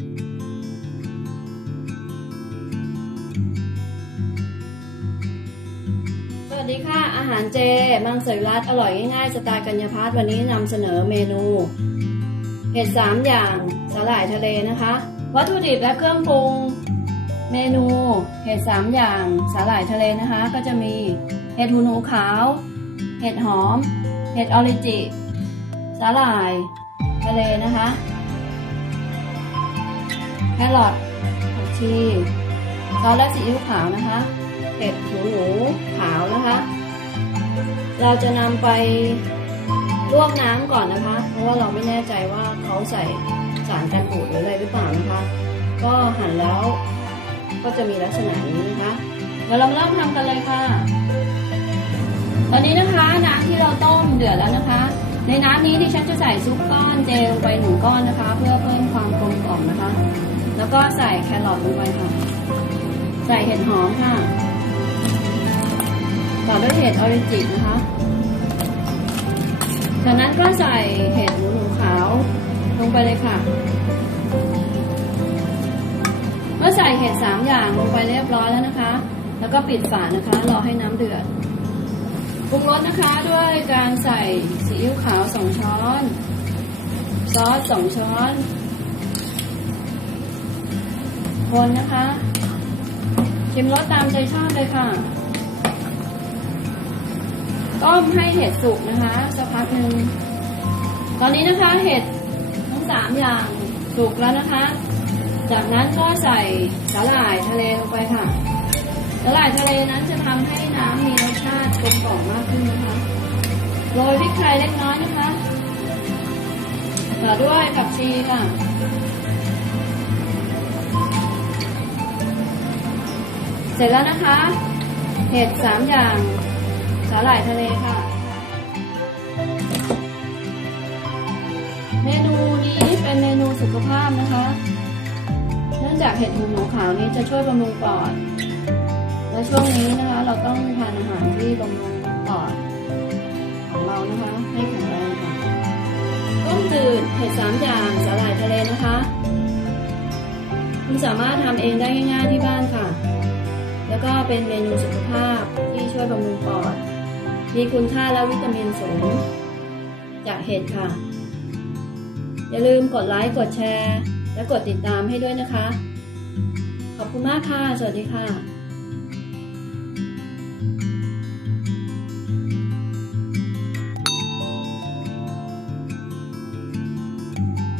สวัสดีค่ะ อาหารเจมังสวิรัตอร่อยง่ายๆ สไตล์กัญญาพัฒน์วันนี้นำเสนอเมนู เห็ดสามอย่างสาหร่ายทะเลนะคะ วัตถุดิบและเครื่องปรุง เมนูเห็ดสามอย่างสาหร่ายทะเลนะคะ ก็จะมีเห็ดหูหนูขาว เห็ดหอม เห็ดออริจิ สาหร่ายทะเลนะคะ ครอทผักชีซอสและซีอิ๊วขาวนะคะเห็ดหูหนูขาวนะคะ เราจะนำไปลวกน้ำก่อนนะคะ เพราะว่าเราไม่แน่ใจว่าเขาใส่สารกันบูดหรืออะไรหรือเปล่านะคะ ก็หั่นแล้วก็จะมีลักษณะนี้นะคะเดี๋ยวเรามาเริ่มทำกันเลยค่ะ ตอนนี้นะคะน้ำที่เราต้มเดือดแล้วนะคะ ในน้ำนี้ดิฉันจะใส่ซุปก้อนเจลไปหนึ่งก้อนนะคะ เพื่อเพิ่มความกลมกล่อมนะคะ แล้วก็ใส่แครอทลงไปค่ะ ใส่เห็ดหอมค่ะ ต่อด้วยเห็ดออริจินนะคะ จากนั้นก็ใส่เห็ดหมูหนูขาวลงไปเลยค่ะ เมื่อใส่เห็ดสามอย่างลงไปเรียบร้อยแล้วนะคะ แล้วก็ปิดฝานะคะ รอให้น้ำเดือดปรุงรสนะคะด้วยการใส่ซีอิ๊วขาวสองช้อน ซอสสองช้อน คนนะคะชิมรสตามใจชอบเลยค่ะ ต้มให้เห็ดสุกนะคะสักพักหนึ่งตอนนี้นะคะเห็ดทั้งสามอย่างสุกแล้วนะคะ จากนั้นก็ใส่สาหร่ายทะเลลงไปค่ะสาหร่ายทะเลนั้นจะทำให้น้ำมีรสชาติกลมกล่อมมากขึ้นนะคะโรยพริกไทยเล็กน้อยนะคะต่อด้วยผักชีค่ะ สร็จแล้วนะคะเห็ดสามอย่างสาหร่ายทะเลค่ะ เมนูนี้เป็นเมนูสุขภาพนะคะ เนื่องจากเห็ดหูหนูขาวนี้จะช่วยบำรุงปอด และช่วงนี้นะคะ เราต้องทานอาหารที่บำรุงปอดของเรานะคะให้แข็งแรงค่ะต้มจืดเห็ดสามอย่างสาหร่ายทะเลนะคะ คุณสามารถทำเองได้ง่ายๆที่บ้านค่ะ แล้วก็เป็นเมนูสุขภาพที่ช่วยบำรุงปอด มีคุณค่าและวิตามินสูง จากเห็ดค่ะ อย่าลืมกดไลค์ กดแชร์ และกดติดตามให้ด้วยนะคะ ขอบคุณมากค่ะ สวัสดีค่ะ